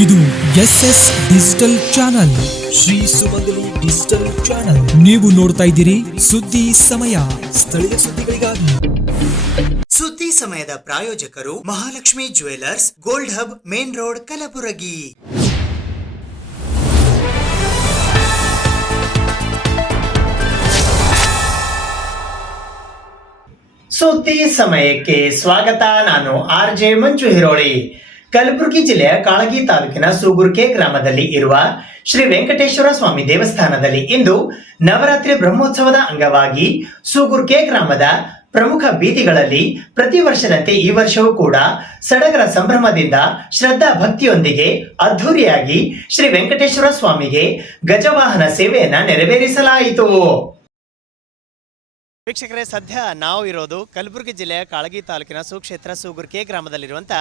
ಇದು SS digital channel, Shri ಸುಮಂಗಲಿ digital channel. ನೀವು ನೋಡ್ತಾ ಇದ್ದೀರಿ ಸುದ್ದಿ ಸಮಯ, ಸ್ಥಳೀಯ ಸುದ್ದಿಗಳಿಗಾಗಿ. ಸುದ್ದಿ ಸಮಯದ ಪ್ರಾಯೋಜಕರು Mahalakshmi jewellers, gold hub, main road, Kalaburagi. ಸುದ್ದಿ ಸಮಯಕ್ಕೆ ಸ್ವಾಗತ. ನಾನು RJ ಮಂಜು ಹಿರೋಳಿ. ಕಲಬುರಗಿ ಜಿಲ್ಲೆಯ ಕಾಳಗಿ ತಾಲೂಕಿನ ಸೂಗುರ್ಕೆ ಗ್ರಾಮದಲ್ಲಿ ಇರುವ ಶ್ರೀ ವೆಂಕಟೇಶ್ವರ ಸ್ವಾಮಿ ದೇವಸ್ಥಾನದಲ್ಲಿ ಇಂದು ನವರಾತ್ರಿ ಬ್ರಹ್ಮೋತ್ಸವದ ಅಂಗವಾಗಿ ಸೂಗುರ್ಕೆ ಗ್ರಾಮದ ಪ್ರಮುಖ ಬೀದಿಗಳಲ್ಲಿ ಪ್ರತಿ ವರ್ಷದಂತೆ ಈ ವರ್ಷವೂ ಕೂಡ ಸಡಗರ ಸಂಭ್ರಮದಿಂದ ಶ್ರದ್ಧಾ ಭಕ್ತಿಯೊಂದಿಗೆ ಅದ್ಧೂರಿಯಾಗಿ ಶ್ರೀ ವೆಂಕಟೇಶ್ವರ ಸ್ವಾಮಿಗೆ ಗಜವಾಹನ ಸೇವೆಯನ್ನ ನೆರವೇರಿಸಲಾಯಿತು. ವೀಕ್ಷಕರೇ, ಸದ್ಯ ನಾವು ಇರೋದು ಕಲಬುರಗಿ ಜಿಲ್ಲೆಯ ಕಾಳಗಿ ತಾಲೂಕಿನ ಸುಕ್ಷೇತ್ರ ಸೂಗುರ್ಕೆ ಗ್ರಾಮದಲ್ಲಿರುವಂಥ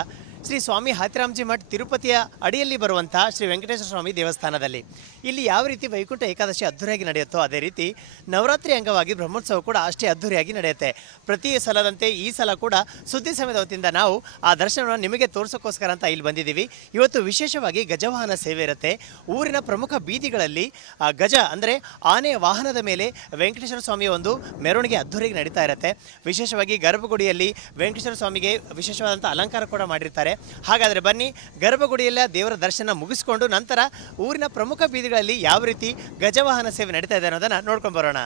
ಶ್ರೀ ಸ್ವಾಮಿ ಹಾತಿರಾಮ್ಜಿ ಮಠ್ ತಿರುಪತಿಯ ಅಡಿಯಲ್ಲಿ ಬರುವಂಥ ಶ್ರೀ ವೆಂಕಟೇಶ್ವರ ಸ್ವಾಮಿ ದೇವಸ್ಥಾನದಲ್ಲಿ. ಇಲ್ಲಿ ಯಾವ ರೀತಿ ವೈಕುಂಠ ಏಕಾದಶಿ ಅದ್ಧೂರಿಯಾಗಿ ನಡೆಯುತ್ತೋ ಅದೇ ರೀತಿ ನವರಾತ್ರಿ ಅಂಗವಾಗಿ ಬ್ರಹ್ಮೋತ್ಸವ ಕೂಡ ಅಷ್ಟೇ ಅದ್ಧೂರಿಯಾಗಿ ನಡೆಯುತ್ತೆ. ಪ್ರತಿ ಸಲದಂತೆ ಈ ಸಲ ಕೂಡ ಸುದ್ದಿ ಸಮಯದ ವತಿಯಿಂದ ನಾವು ಆ ದರ್ಶನವನ್ನು ನಿಮಗೆ ತೋರಿಸೋಕ್ಕೋಸ್ಕರ ಅಂತ ಇಲ್ಲಿ ಬಂದಿದ್ದೀವಿ. ಇವತ್ತು ವಿಶೇಷವಾಗಿ ಗಜವಾಹನ ಸೇವೆ ಇರುತ್ತೆ. ಊರಿನ ಪ್ರಮುಖ ಬೀದಿಗಳಲ್ಲಿ ಗಜ ಅಂದರೆ ಆನೆಯ ವಾಹನದ ಮೇಲೆ ವೆಂಕಟೇಶ್ವರ ಸ್ವಾಮಿಯ ಒಂದು ಮೆರವಣಿಗೆ ಅದ್ಧೂರಿಯಾಗಿ ನಡೀತಾ ಇರುತ್ತೆ. ವಿಶೇಷವಾಗಿ ಗರ್ಭಗುಡಿಯಲ್ಲಿ ವೆಂಕಟೇಶ್ವರ ಸ್ವಾಮಿಗೆ ವಿಶೇಷವಾದಂಥ ಅಲಂಕಾರ ಕೂಡ ಮಾಡಿರ್ತಾರೆ. ಹಾಗಾದರೆ ಬನ್ನಿ, ಗರ್ಭಗುಡಿಯಲ್ಲ ದೇವರ ದರ್ಶನ ಮುಗಿಸಿಕೊಂಡು ನಂತರ ಊರಿನ ಪ್ರಮುಖ ಬೀದಿಗಳಲ್ಲಿ ಯಾವ ರೀತಿ ಗಜವಾಹನ ಸೇವೆ ನಡೀತಾ ಇದೆ ಅನ್ನೋದನ್ನು ನೋಡ್ಕೊಂಡು ಬರೋಣ.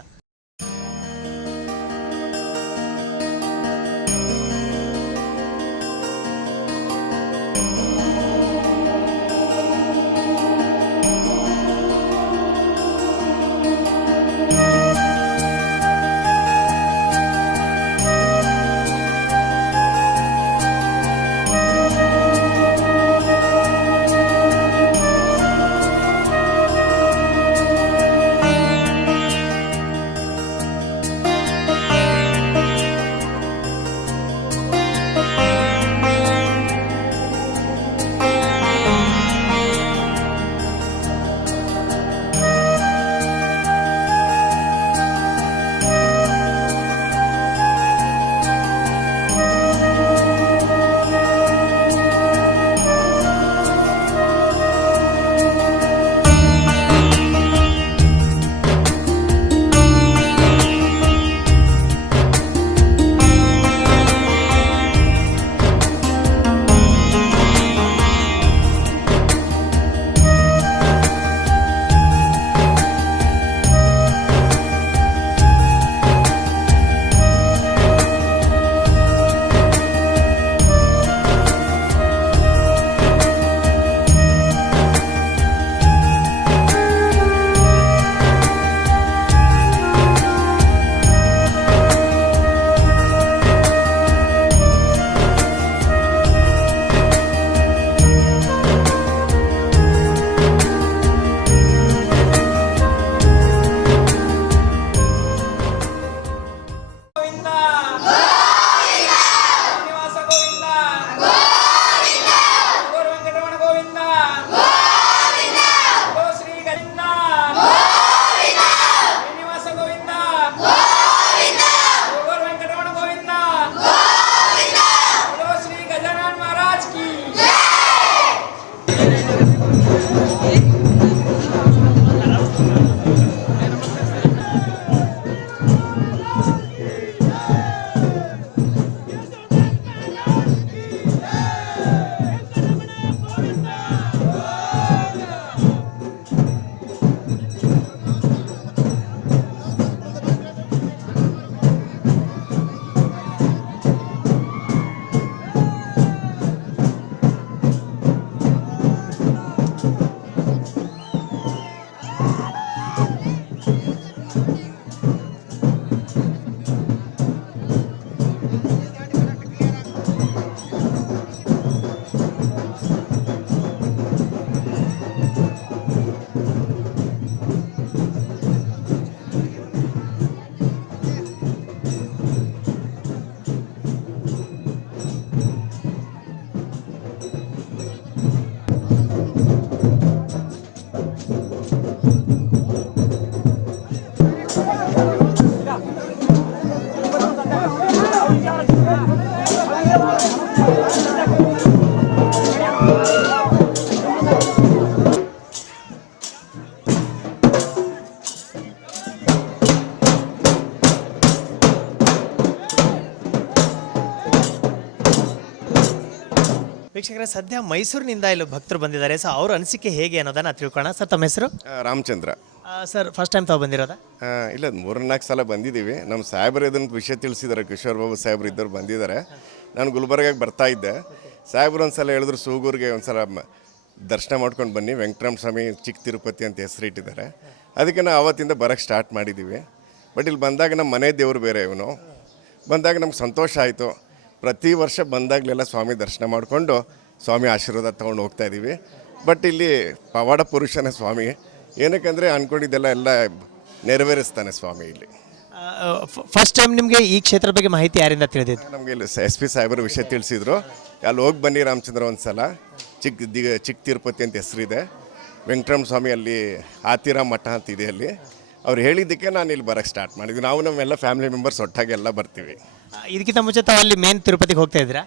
ವೀಕ್ಷಕರೇ, ಸದ್ಯ ಮೈಸೂರಿನಿಂದ ಇಲ್ಲಿ ಭಕ್ತರು ಬಂದಿದ್ದಾರೆ. ಸೊ ಅವ್ರ ಅನಿಸಿಕೆ ಹೇಗೆ ಅನ್ನೋದನ್ನ ತಿಳ್ಕೊಳ್ಳೋಣ. ಸರ್, ತಮ್ಮ ಹೆಸರು? ರಾಮಚಂದ್ರ. ಸರ್, ಫಸ್ಟ್ ಟೈಮ್ ತಾವು ಬಂದಿರೋದಾ? ಇಲ್ಲ, 3-4 ಸಲ ಬಂದಿದ್ದೀವಿ. ನಮ್ಮ ಸಾಹೇಬರು ಇದನ್ನು ವಿಷಯ ತಿಳಿಸಿದ್ದಾರೆ. ಕಿಶೋರ್ ಬಾಬು ಸಾಹೇಬ್ರು ಇದ್ದವ್ರು ಬಂದಿದ್ದಾರೆ. ನಾನು ಗುಲ್ಬರ್ಗಾಗೆ ಬರ್ತಾ ಇದ್ದೆ. ಸಾಹೇಬ್ರು ಒಂದು ಸಲ ಹೇಳಿದ್ರು ಸೂಗೂರಿಗೆ ಒಂದು ಸಲ ದರ್ಶನ ಮಾಡ್ಕೊಂಡು ಬನ್ನಿ, ವೆಂಕಟರಮಣ ಸ್ವಾಮಿ ಚಿಕ್ಕ ತಿರುಪತಿ ಅಂತ ಹೆಸರಿಟ್ಟಿದ್ದಾರೆ. ಅದಕ್ಕೆ ನಾವು ಆವತ್ತಿಂದ ಬರೋಕ್ಕೆ ಸ್ಟಾರ್ಟ್ ಮಾಡಿದ್ದೀವಿ. ಬಟ್ ಇಲ್ಲಿ ಬಂದಾಗ ನಮ್ಮ ಮನೆ ದೇವರು ಬೇರೆ ಇವನು ಬಂದಾಗ ನಮ್ಗೆ ಸಂತೋಷ ಆಯಿತು. ಪ್ರತಿ ವರ್ಷ ಬಂದಾಗಲೆಲ್ಲ ಸ್ವಾಮಿ ದರ್ಶನ ಮಾಡಿಕೊಂಡು ಸ್ವಾಮಿ ಆಶೀರ್ವಾದ ತೊಗೊಂಡು ಹೋಗ್ತಾ ಇದ್ದೀವಿ. ಬಟ್ ಇಲ್ಲಿ ಪವಾಡ ಪುರುಷನೇ ಸ್ವಾಮಿ. ಏನಕ್ಕಂದರೆ ಅಂದ್ಕೊಂಡಿದ್ದೆಲ್ಲ ಎಲ್ಲ ನೆರವೇರಿಸ್ತಾನೆ ಸ್ವಾಮಿ ಇಲ್ಲಿ. ಫಸ್ಟ್ ಟೈಮ್ ನಿಮಗೆ ಈ ಕ್ಷೇತ್ರದ ಬಗ್ಗೆ ಮಾಹಿತಿ ಯಾರಿಂದ ತಿಳಿದಿದ್ದು? ನಮಗೆ ಇಲ್ಲಿ SP ಸಾಹೇಬರು ವಿಷಯ ತಿಳಿಸಿದ್ರು. ಅಲ್ಲಿ ಹೋಗಿ ಬನ್ನಿ ರಾಮಚಂದ್ರ ಒಂದು ಸಲ. ಚಿಕ್ಕ ತಿರುಪತಿ ಅಂತ ಹೆಸರಿದೆ. ವೆಂಕಟರಮಣ ಸ್ವಾಮಿ ಅಲ್ಲಿ ಆತಿರ ಮಠ ಅಂತ ಇದೆ ಅಲ್ಲಿ. ಅವ್ರು ಹೇಳಿದ್ದಕ್ಕೆ ನಾನು ಇಲ್ಲಿ ಬರೋಕ್ಕೆ ಸ್ಟಾರ್ಟ್ ಮಾಡಿದ್ವಿ. ನಾವು ನಮ್ಮೆಲ್ಲ ಫ್ಯಾಮಿಲಿ ಮೆಂಬರ್ಸ್ ಒಟ್ಟಾಗಿ ಎಲ್ಲ ಬರ್ತೀವಿ. ಇದಕ್ಕಿಂತ ಮುಂಚೆ ತಾವು ಅಲ್ಲಿ ಮೇನ್ ತಿರುಪತಿಗೆ ಹೋಗ್ತಾ ಇದ್ದೀರಾ?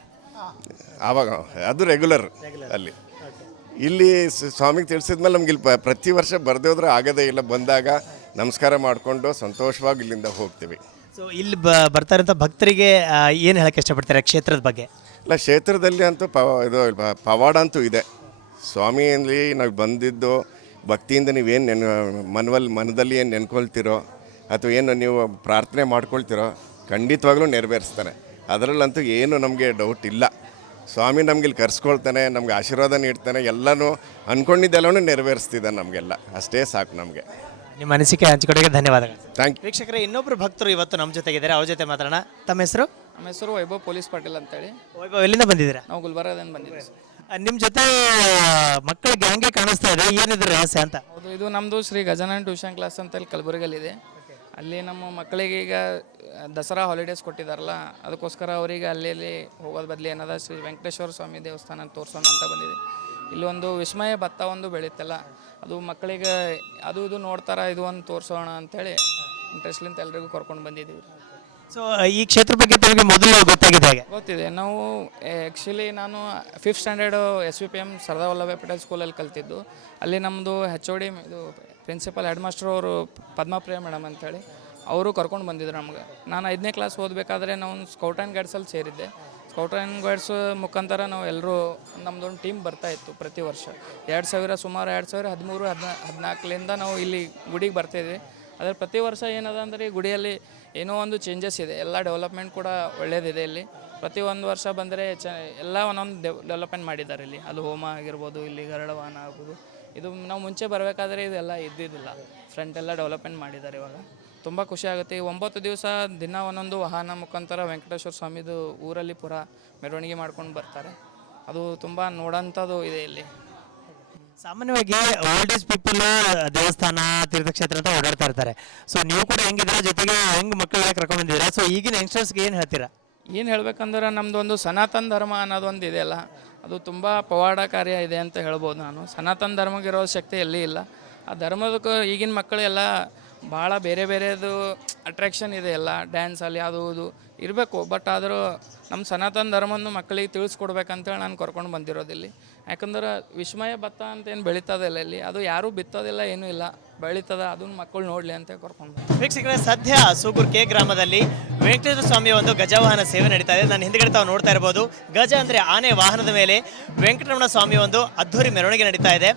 ಆವಾಗ ಅದು ರೆಗ್ಯುಲರ್ ಅಲ್ಲಿ. ಇಲ್ಲಿ ಸ್ವಾಮಿಗೆ ತಿಳಿಸಿದ್ಮೇಲೆ ನಮ್ಗೆ ಇಲ್ಲಿ ಪ್ರತಿ ವರ್ಷ ಬರದೇ ಹೋದ್ರೆ ಆಗೋದೇ ಇಲ್ಲ. ಬಂದಾಗ ನಮಸ್ಕಾರ ಮಾಡಿಕೊಂಡು ಸಂತೋಷವಾಗಿ ಇಲ್ಲಿಂದ ಹೋಗ್ತೀವಿ. ಸೊ ಇಲ್ಲಿ ಬರ್ತಾ ಇರೋಂಥ ಭಕ್ತರಿಗೆ ಏನು ಹೇಳಕ್ಕೆ ಇಷ್ಟಪಡ್ತಾರೆ ಕ್ಷೇತ್ರದ ಬಗ್ಗೆ? ಇಲ್ಲ, ಕ್ಷೇತ್ರದಲ್ಲಿ ಅಂತೂ ಇದು ಪವಾಡ ಅಂತೂ ಇದೆ. ಸ್ವಾಮಿಯಲ್ಲಿ ನಾವು ಬಂದಿದ್ದು ಭಕ್ತಿಯಿಂದ ನೀವೇನು ಮನದಲ್ಲಿ ಏನು ನೆನ್ಕೊಳ್ತಿರೋ ಅಥವಾ ಏನು ನೀವು ಪ್ರಾರ್ಥನೆ ಮಾಡ್ಕೊಳ್ತಿರೋ ಖಂಡಿತವಾಗ್ಲೂ ನೆರವೇರಿಸ್ತಾನೆ. ಅದರಲ್ಲಂತೂ ಏನು ನಮಗೆ ಡೌಟ್ ಇಲ್ಲ. ಸ್ವಾಮಿ ನಮ್ಗೆ ಇಲ್ಲಿ ಕರ್ಸ್ಕೊಳ್ತಾನೆ, ನಮ್ಗೆ ಆಶೀರ್ವಾದ ನೀಡ್ತಾನೆ, ಎಲ್ಲನೂ ಅಂದ್ಕೊಂಡಿದ್ದೆಲ್ಲವೂ ನೆರವೇರಿಸ್ತಿದ್ದಾನೆ ನಮಗೆಲ್ಲ. ಅಷ್ಟೇ ಸಾಕು ನಮಗೆ. ನಿಮ್ಮ ಅನಿಸಿಕೆ ಹಂಚಿಕೊಡೋಕೆ ಧನ್ಯವಾದಗಳು. Thank you. ವೀಕ್ಷಕರೇ, ಇನ್ನೊಬ್ಬರು ಭಕ್ತರು ಇವತ್ತು ನಮ್ಮ ಜೊತೆಗಿದ್ದಾರೆ. ಅವ್ರ ಜೊತೆ ಮಾತಾಡೋಣ. ತಮ್ಮ ಹೆಸರು? ನಮ್ಮ ಹೆಸರು ವೈಭವ್ ಪೊಲೀಸ್ ಪಾಟೀಲ್ ಅಂತೇಳಿ. ವೈಭವ್, ಎಲ್ಲಿಂದ ಬಂದಿದ್ದೀರಾ? ನಾವು ಗುಲ್ಬರ್ಗದಿಂದ ಬಂದಿದ್ದೀವಿ. ನಿಮ್ಮ ಜೊತೆ ಮಕ್ಕಳ ಗ್ಯಾಂಗೆ ಕಾಣಿಸ್ತಾ ಇದೆ, ಏನಿದೆ ರಹಸ್ಯ ಅಂತ? ಹೌದು, ಇದು ನಮ್ಮದು ಶ್ರೀ ಗಜಾನನ್ ಟ್ಯೂಷನ್ ಕ್ಲಾಸ್ ಅಂತೇಳಿ ಕಲಬುರಗಿಯಲ್ಲಿದೆ. ಅಲ್ಲಿ ನಮ್ಮ ಮಕ್ಕಳಿಗೆ ಈಗ ದಸರಾ ಹಾಲಿಡೇಸ್ ಕೊಟ್ಟಿದ್ದಾರಲ್ಲ, ಅದಕ್ಕೋಸ್ಕರ ಅವರಿಗೆ ಅಲ್ಲಿ ಹೋಗೋದು ಬದಲಿ ಏನದ ಶ್ರೀ ವೆಂಕಟೇಶ್ವರ ಸ್ವಾಮಿ ದೇವಸ್ಥಾನ ತೋರಿಸೋಣ ಅಂತ ಬಂದಿದೆ. ಇಲ್ಲಿ ಒಂದು ವಿಸ್ಮಯ ಭತ್ತ ಒಂದು ಬೆಳೀತಲ್ಲ, ಅದು ಮಕ್ಕಳಿಗೆ ಅದು ಇದು ನೋಡ್ತಾರ, ಇದು ಒಂದು ತೋರಿಸೋಣ ಅಂಥೇಳಿ ಇಂಟ್ರೆಸ್ಟ್ಲಿಂತ ಎಲ್ರಿಗೂ ಕರ್ಕೊಂಡು ಬಂದಿದ್ದೀವಿ. ಸೊ ಈ ಕ್ಷೇತ್ರ ಬಗ್ಗೆ ನಿಮಗೆ ಮೊದಲು ಗೊತ್ತಾಗಿದೆ ಹೇಗೆ? ಗೊತ್ತಿದೆ. ನಾವು ಆ್ಯಕ್ಚುಲಿ ನಾನು 5th standard SVPM Sardar Vallabhbhai Patel ಸ್ಕೂಲಲ್ಲಿ ಕಲ್ತಿದ್ದು. ಅಲ್ಲಿ ನಮ್ಮದು HOD ಇದು ಪ್ರಿನ್ಸಿಪಲ್ ಹೆಡ್ ಮಾಸ್ಟರ್ ಅವರು ಪದ್ಮಪ್ರಿಯ ಮೇಡಮ್ ಅಂತೇಳಿ ಅವರು ಕರ್ಕೊಂಡು ಬಂದಿದ್ರು ನಮ್ಗೆ. ನಾನು 5ನೇ ಕ್ಲಾಸ್ ಓದಬೇಕಾದ್ರೆ ನಾವು ಸ್ಕೌಟ್ ಆ್ಯಂಡ್ ಗೈಡ್ಸಲ್ಲಿ ಸೇರಿದ್ದೆ. ಸ್ಕೌಟ್ ಆ್ಯಂಡ್ ಗೈಡ್ಸ್ ಮುಖಾಂತರ ನಾವು ಎಲ್ಲರೂ ನಮ್ಮದೊಂದು ಟೀಮ್ ಬರ್ತಾಯಿತ್ತು ಪ್ರತಿ ವರ್ಷ. ಸುಮಾರು 2013-14 ನಾವು ಇಲ್ಲಿ ಗುಡಿಗೆ ಬರ್ತಾಯಿದ್ವಿ. ಅದ್ರ ಪ್ರತಿ ವರ್ಷ ಏನದ ಅಂದರೆ ಈ ಗುಡಿಯಲ್ಲಿ ಏನೋ ಒಂದು ಚೇಂಜಸ್ ಇದೆ. ಎಲ್ಲ ಡೆವಲಪ್ಮೆಂಟ್ ಕೂಡ ಒಳ್ಳೆಯದಿದೆ. ಇಲ್ಲಿ ಪ್ರತಿ ಒಂದು ವರ್ಷ ಬಂದರೆ ಎಲ್ಲ ಒಂದೊಂದು ಡೆವಲಪ್ಮೆಂಟ್ ಮಾಡಿದ್ದಾರೆ ಇಲ್ಲಿ. ಅದು ಹೋಮ ಆಗಿರ್ಬೋದು, ಇಲ್ಲಿ ಗರುಡವಾಹನ ಆಗ್ಬೋದು. ಇದು ನಾವು ಮುಂಚೆ ಬರಬೇಕಾದ್ರೆ ಇದೆಲ್ಲ ಇದ್ದಿದ್ದಿಲ್ಲ. ಫ್ರಂಟ್ ಎಲ್ಲ ಡೆವಲಪ್ಮೆಂಟ್ ಮಾಡಿದ್ದಾರೆ ಇವಾಗ. ತುಂಬ ಖುಷಿ ಆಗುತ್ತೆ. ಈ 9 ದಿವಸ ದಿನ ಒಂದೊಂದು ವಾಹನ ಮುಖಾಂತರ ವೆಂಕಟೇಶ್ವರ ಸ್ವಾಮಿದು ಊರಲ್ಲಿ ಪೂರ ಮೆರವಣಿಗೆ ಮಾಡ್ಕೊಂಡು ಬರ್ತಾರೆ. ಅದು ತುಂಬ ನೋಡೋಂಥದ್ದು ಇದೆ ಇಲ್ಲಿ. ಸಾಮಾನ್ಯವಾಗಿ ಓಲ್ಡ್ ಏಜ್ ಪೀಪಲ್ ದೇವಸ್ಥಾನ ತೀರ್ಥಕ್ಷೇತ್ರ ಅಂತ ಓಡಾಡ್ತಾ ಇರ್ತಾರೆ. ಸೊ ನೀವು ಕೂಡ ಹೆಂಗಿದ್ರೆ ಜೊತೆಗೆ ಹೆಂಗೆ ಮಕ್ಕಳೆಲ್ಲ ಕರ್ಕೊಂಡು ಬಂದಿದ್ದೀರಾ? ಸೊ ಈಗಿನ ಯಂಗ್ಸ್ಟರ್ಸ್ಗೆ ಏನು ಹೇಳ್ತೀರಾ? ಏನು ಹೇಳ್ಬೇಕಂದ್ರೆ ನಮ್ಮದು ಒಂದು ಸನಾತನ ಧರ್ಮ ಅನ್ನೋದೊಂದು ಇದೆಯಲ್ಲ, ಅದು ತುಂಬ ಪವಾಡಕಾರ್ಯ ಇದೆ ಅಂತ ಹೇಳ್ಬೋದು ನಾನು. ಸನಾತನ ಧರ್ಮಕ್ಕಿರೋ ಶಕ್ತಿ ಎಲ್ಲಿ ಇಲ್ಲ. ಆ ಧರ್ಮದಕ್ಕೂ ಈಗಿನ ಮಕ್ಕಳೆಲ್ಲ ಭಾಳ ಬೇರೆ ಬೇರೆದು ಅಟ್ರ್ಯಾಕ್ಷನ್ ಇದೆ. ಎಲ್ಲ ಡ್ಯಾನ್ಸಲ್ಲಿ ಅದು ಇದು ಇರಬೇಕು. ಬಟ್ ಆದರೂ ನಮ್ಮ ಸನಾತನ ಧರ್ಮವನ್ನು ಮಕ್ಕಳಿಗೆ ತಿಳಿಸ್ಕೊಡ್ಬೇಕಂತೇಳಿ ನಾನು ಕರ್ಕೊಂಡು ಬಂದಿರೋದಿಲ್ಲಿ. ಯಾಕಂದ್ರೆ ವಿಸ್ಮಯ ಭತ್ತ ಅಂತೇನು ಬೆಳೀತದಿಲ್ಲ ಇಲ್ಲಿ, ಅದು ಯಾರೂ ಬಿತ್ತೋದಿಲ್ಲ, ಏನೂ ಇಲ್ಲ, ಬೆಳೀತದ, ಅದನ್ನು ಮಕ್ಕಳು ನೋಡಲಿ ಅಂತ ಕರ್ಕೊಂಡು ಬಂದೆ. ವೀಕ್ಷಕರೇ, ಸದ್ಯ ಸೂಗೂರ್ ಕೆ ಗ್ರಾಮದಲ್ಲಿ ವೆಂಕಟೇಶ್ವರ ಸ್ವಾಮಿಯ ಒಂದು ಗಜವಾಹನ ಸೇವೆ ನಡೀತಾ ಇದೆ. ನಾನು ಹಿಂದ್ಗಡೆ ತಾವು ನೋಡ್ತಾ ಇರ್ಬೋದು, ಗಜ ಅಂದರೆ ಆನೆ ವಾಹನದ ಮೇಲೆ ವೆಂಕಟರಮಣ ಸ್ವಾಮಿಯ ಒಂದು ಅದ್ಧೂರಿ ಮೆರವಣಿಗೆ ನಡೀತಾ ಇದೆ.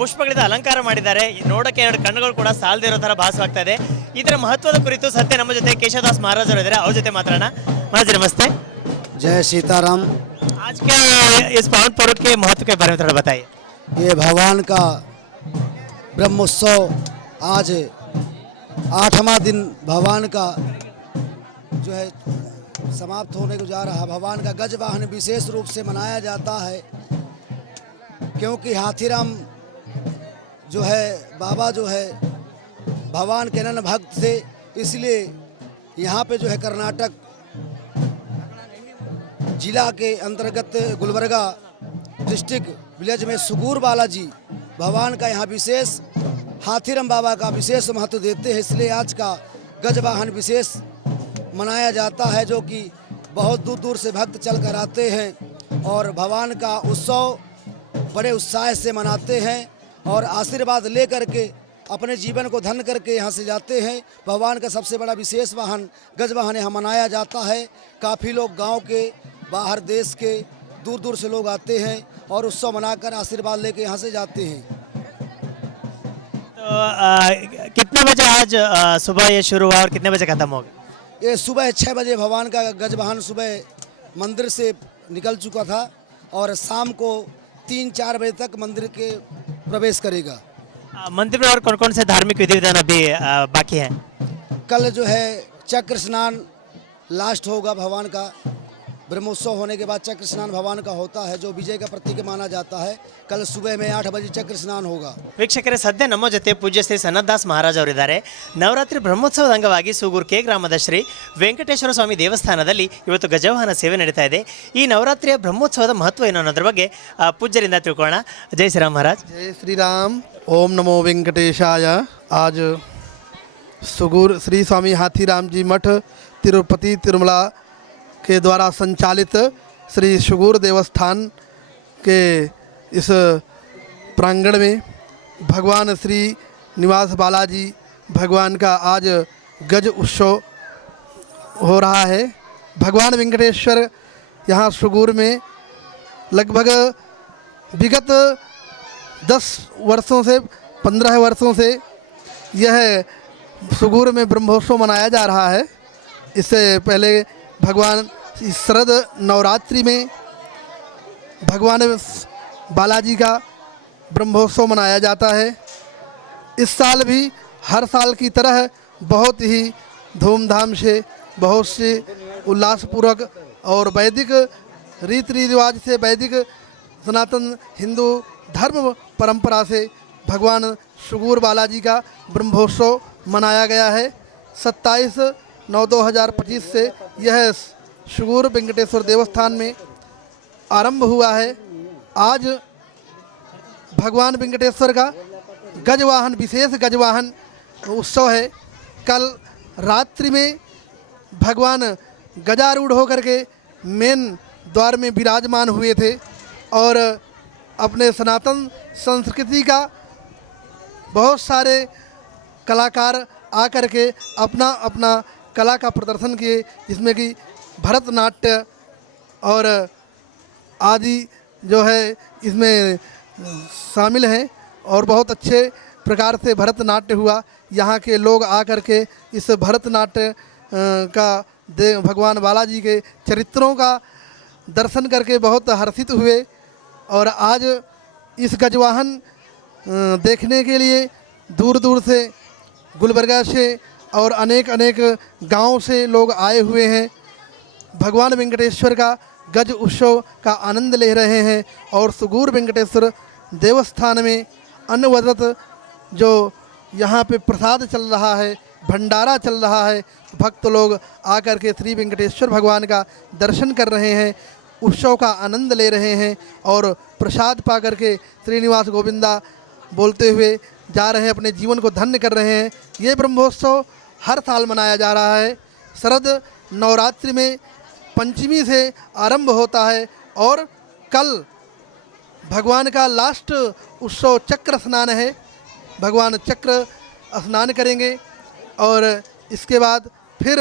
ಪುಷ್ಪಗಳಿಂದ ಅಲಂಕಾರ ಮಾಡಿದ್ದಾರೆ. ನೋಡೋಕ್ಕೆ 2 ಕಣ್ಣುಗಳು ಕೂಡ ಸಾಲದೇ ಇರೋ ಥರ ಭಾಸವಾಗ್ತಾ ಇದೆ. ಇದರ ಮಹತ್ವದ ಕುರಿತು ಸದ್ಯ ನಮ್ಮ ಜೊತೆ ಕೇಶವದಾಸ್ ಮಹಾರಾಜ್ ಅವರು ಇದ್ದಾರೆ. ಅವ್ರ ಜೊತೆ ಮಾತಾಡೋಣ. ಮಹಾರಾಜ್ ನಮಸ್ತೆ. जय सीताराम। आज के इस पावन पर्व के महत्व के बारे में थोड़ा बताइए। ये भगवान का ब्रह्मोत्सव आज 8वां दिन भगवान का जो है समाप्त होने को जा रहा है। भगवान का गज वाहन विशेष रूप से मनाया जाता है, क्योंकि हाथीराम जो है बाबा जो है भगवान के अनन्य भक्त थे, इसलिए यहाँ पे जो है कर्नाटक जिला के अंतर्गत गुलबर्गा डिस्ट्रिक्ट विलेज में सुगूर बालाजी भगवान का यहाँ विशेष हाथीराम बाबा का विशेष महत्व देते हैं। इसलिए आज का गजवाहन विशेष मनाया जाता है, जो कि बहुत दूर दूर से भक्त चल कर आते हैं और भगवान का उत्सव बड़े उत्साह से मनाते हैं और आशीर्वाद ले करके अपने जीवन को धन्य करके यहाँ से जाते हैं। भगवान का सबसे बड़ा विशेष वाहन गज वाहन यहाँ मनाया जाता है। काफ़ी लोग गांव के, बाहर देश के, दूर दूर से लोग आते हैं और उत्सव मनाकर आशीर्वाद लेके यहाँ से जाते हैं। तो कितने बजे आज सुबह ये शुरू हुआ और कितने बजे खत्म होगा? ये सुबह 6 बजे भगवान का गजवाहन सुबह मंदिर से निकल चुका था और शाम को 3-4 बजे तक मंदिर के प्रवेश करेगा। मंदिर में और कौन कौन से धार्मिक विधि विधान अभी बाकी हैं? कल जो है चक्र स्नान लास्ट होगा भगवान का। ब्रह्मोत्सव होने के बाद चक्र स्नान भगवान का होता है जो विजय का प्रतीक माना जाता है। कल सुबह में 8 बजे चक्र स्नान होगा। ವೀಕ್ಷಕರೇ, ಸದ್ಯ ನಮ್ಮ ಜೊತೆ ಪೂಜ್ಯ ಶ್ರೀ ಸನದಾಸ್ ಮಹಾರಾಜ್ ಅವರಿದ್ದಾರೆ. ನವರಾತ್ರಿ ಬ್ರಹ್ಮೋತ್ಸವದ ಅಂಗವಾಗಿ ಸೂಗೂರು ಕೆ ಗ್ರಾಮದ ಶ್ರೀ ವೆಂಕಟೇಶ್ವರ ಸ್ವಾಮಿ ದೇವಸ್ಥಾನದಲ್ಲಿ ಇವತ್ತು ಗಜವಾಹನ ಸೇವೆ ನಡೀತಾ ಇದೆ. ಈ ನವರಾತ್ರಿಯ ಬ್ರಹ್ಮೋತ್ಸವದ ಮಹತ್ವ ಏನು ಅನ್ನೋದ್ರ ಬಗ್ಗೆ ಪೂಜ್ಯರಿಂದ ತಿಳ್ಕೊಳ್ಳೋಣ. ಜೈ ಶ್ರೀರಾಮ್ ಮಹಾರಾಜ್. जय श्री राम। ओम नमो वेंकटेशाय। आज सुगूर श्री स्वामी हाथीराम जी मठ तिरुपति तिरुमला के द्वारा संचालित श्री सुगूर देवस्थान के इस प्रांगण में भगवान श्री निवास बालाजी भगवान का आज गज उत्सव हो रहा है। भगवान वेंकटेश्वर यहाँ सुगूर में लगभग विगत 10 वर्षों से 15 वर्षों से यह सुगूर में ब्रह्मोत्सव मनाया जा रहा है। इससे पहले भगवान शरद नवरात्रि में भगवान बालाजी का ब्रह्मोत्सव मनाया जाता है। इस साल भी हर साल की तरह बहुत ही धूमधाम से, बहुत से उल्लासपूर्वक और वैदिक रीति रिवाज से, वैदिक सनातन हिंदू धर्म परंपरा से भगवान सुगूर बालाजी का ब्रह्मोत्सव मनाया गया है। 27/9/2025 से यह सुगूर वेंकटेश्वर देवस्थान में आरंभ हुआ है। आज भगवान वेंकटेश्वर का गजवाहन, विशेष गजवाहन उत्सव है। कल रात्रि में भगवान गजारूढ़ होकर के मेन द्वार में विराजमान हुए थे और अपने सनातन संस्कृति का बहुत सारे कलाकार आकर के अपना अपना कला का प्रदर्शन किए, जिसमें कि भरतनाट्य और आदि जो है इसमें शामिल हैं और बहुत अच्छे प्रकार से भरतनाट्य हुआ। यहाँ के लोग आकर के इस भरतनाट्य का भगवान बालाजी के चरित्रों का दर्शन करके बहुत हर्षित हुए और आज इस गजवाहन देखने के लिए दूर दूर से, गुलबर्गा से और अनेक अनेक गांव से लोग आए हुए हैं। भगवान वेंकटेश्वर का गज उत्सव का आनंद ले रहे हैं और सुगूर वेंकटेश्वर देवस्थान में अनवरत जो यहाँ पे प्रसाद चल रहा है, भंडारा चल रहा है, भक्त लोग आकर के श्री वेंकटेश्वर भगवान का दर्शन कर रहे हैं, उत्सव का आनंद ले रहे हैं और प्रसाद पा करके श्रीनिवास गोविंदा बोलते हुए जा रहे हैं, अपने जीवन को धन्य कर रहे हैं। ये ब्रह्मोत्सव हर साल मनाया जा रहा है। शरद नवरात्रि में पंचमी से आरंभ होता है और कल भगवान का लास्ट उत्सव चक्र स्नान है। भगवान चक्र स्नान करेंगे और इसके बाद फिर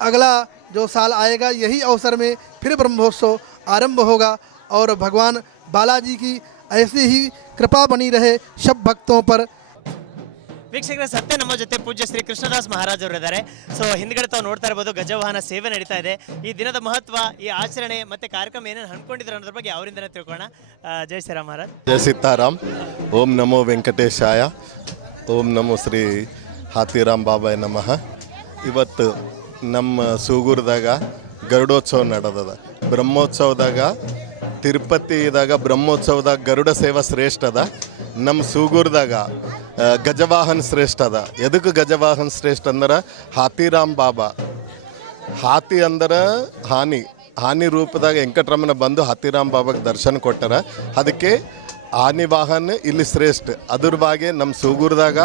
अगला जो साल आएगा यही अवसर में फिर ब्रह्मोत्सव आरंभ होगा और भगवान बालाजी की ऐसी ही कृपा बनी रहे सब भक्तों पर। ವೀಕ್ಷಕರೇ, ಸತ್ಯ ನಮ್ಮ ಜೊತೆ ಪೂಜ್ಯ ಶ್ರೀ ಕೃಷ್ಣದಾಸ್ ಮಹಾರಾಜ್ ಅವರು ಇದ್ದಾರೆ. ಸೊ ಹಿಂದ್ಗಡೆ ತಾವು ನೋಡ್ತಾ ಇರ್ಬೋದು ಗಜವಾಹನ ಸೇವೆ ನಡೀತಾ ಇದೆ. ಈ ದಿನದ ಮಹತ್ವ, ಈ ಆಚರಣೆ ಮತ್ತೆ ಕಾರ್ಯಕ್ರಮ ಏನೇನು ಹಮ್ಮಿಕೊಂಡಿದ್ರು ಅನ್ನೋದ್ರ ಬಗ್ಗೆ ಅವರಿಂದನೇ ತಿಳ್ಕೊಳ್ಳೋಣ. ಜೈ ಶ್ರೀರಾಮ್ ಮಹಾರಾಜ್. जय सीताराम। ओम नमो वेंकटेशाय। ओम नमो श्री हाथीराम बाबा नमः। ಇವತ್ತು ನಮ್ಮ ಸೂಗೂರದಾಗ ಗರುಡೋತ್ಸವ ನಡೆದದ. ಬ್ರಹ್ಮೋತ್ಸವದಾಗ ತಿರುಪತಿದಾಗ ಬ್ರಹ್ಮೋತ್ಸವದಾಗ ಗರುಡ ಸೇವಾ ಶ್ರೇಷ್ಠ ಅದ. ನಮ್ಮ ಸೂಗೂರದಾಗ ಗಜವಾಹನ್ ಶ್ರೇಷ್ಠ ಅದ. ಎದಕ್ಕೆ ಗಜವಾಹನ್ ಶ್ರೇಷ್ಠ ಅಂದ್ರೆ ಹಾಥೀರಾಮ್ ಬಾಬಾ, ಹಾತಿ ಅಂದ್ರೆ ಹಾನಿ ರೂಪದಾಗ ವೆಂಕಟರಮಣ ಬಂದು ಹಾಥೀರಾಮ್ ಬಾಬಾಗೆ ದರ್ಶನ ಕೊಟ್ಟಾರ. ಅದಕ್ಕೆ ಆನಿ ವಾಹನ ಇಲ್ಲಿ ಶ್ರೇಷ್ಠ. ಅದ್ರ ಬಗ್ಗೆ ನಮ್ಮ ಸೂಗೂರದಾಗ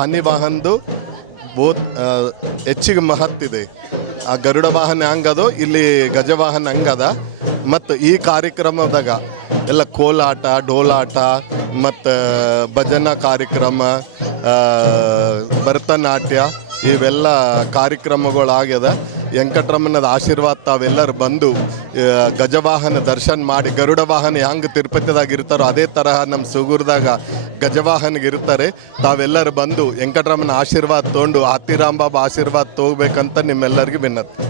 ಆನಿ ವಾಹನದು ಬಹುತ್ ಹೆಚ್ಚಿಗೆ ಮಹತ್ತಿದೆ. ಆ ಗರುಡ ವಾಹನ ಹಂಗದು, ಇಲ್ಲಿ ಗಜವಾಹನ ಹಂಗದ. ಮತ್ತು ಈ ಕಾರ್ಯಕ್ರಮದಾಗ ಎಲ್ಲ ಕೋಲಾಟ, ಡೋಲಾಟ ಮತ್ತು ಭಜನಾ ಕಾರ್ಯಕ್ರಮ, ಭರತನಾಟ್ಯ ಇವೆಲ್ಲ ಕಾರ್ಯಕ್ರಮಗಳಾಗ್ಯದ. ವೆಂಕಟರಮಣದ ಆಶೀರ್ವಾದ ತಾವೆಲ್ಲರೂ ಬಂದು ಗಜವಾಹನ ದರ್ಶನ ಮಾಡಿ, ಗರುಡ ವಾಹನ ಹೆಂಗೆ ತಿರುಪತಿದಾಗ ಇರ್ತಾರೋ ಅದೇ ತರಹ ನಮ್ಮ ಸೂಗೂರ್ದಾಗ ಗಜವಾಹನಗೆ ಇರ್ತಾರೆ. ತಾವೆಲ್ಲರೂ ಬಂದು ವೆಂಕಟರಮಣ ಆಶೀರ್ವಾದ ತೊಗೊಂಡು ಹಾತಿರಾಮ್ ಬಾಬಾ ಆಶೀರ್ವಾದ ತೊಗೋಬೇಕಂತ ನಿಮ್ಮೆಲ್ಲರಿಗೂ ವಿನಂತಿ.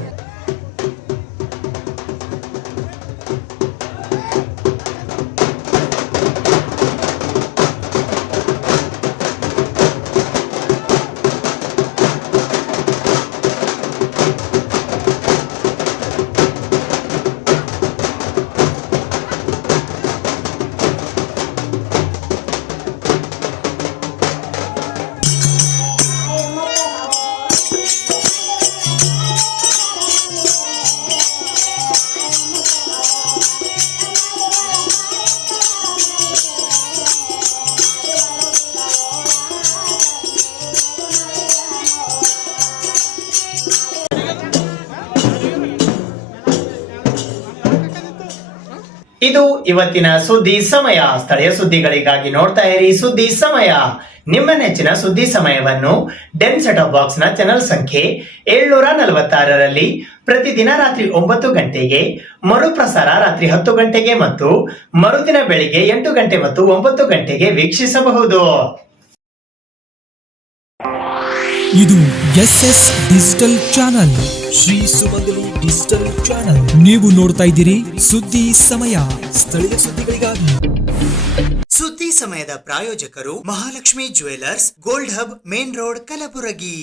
ಇದು ಇವತ್ತಿನ ಸುದ್ದಿ ಸಮಯ. ಸ್ಥಳೀಯ ಸುದ್ದಿಗಳಿಗಾಗಿ ನೋಡ್ತಾ ಇರಿ ಸುದ್ದಿ ಸಮಯ. ನಿಮ್ಮ ನೆಚ್ಚಿನ ಸುದ್ದಿ ಸಮಯವನ್ನು ಡೆನ್ ಸೆಟ್ ಆಫ್ ಬಾಕ್ಸ್ ನ ಚಾನೆಲ್ ಸಂಖ್ಯೆ 746ರಲ್ಲಿ ಪ್ರತಿದಿನ ರಾತ್ರಿ 9 ಗಂಟೆಗೆ, ಮರುಪ್ರಸಾರ ರಾತ್ರಿ 10 ಗಂಟೆಗೆ ಮತ್ತು ಮರುದಿನ ಬೆಳಿಗ್ಗೆ 8 ಗಂಟೆ ಮತ್ತು 9 ಗಂಟೆಗೆ ವೀಕ್ಷಿಸಬಹುದು. ಇದು SS ಡಿಜಿಟಲ್ ಚಾನಲ್, ಶ್ರೀ ಸುಮಂಗಲಿ ಡಿಜಿಟಲ್ ಚಾನಲ್. ನೀವು ನೋಡ್ತಾ ಇದ್ದೀರಿ ಸುದ್ದಿ ಸಮಯ, ಸ್ಥಳೀಯ ಸುದ್ದಿಗಳಿಗಾಗಿ. ಸುದ್ದಿ ಸಮಯದ ಪ್ರಾಯೋಜಕರು Mahalakshmi jewellers, gold hub, main road, Kalaburagi.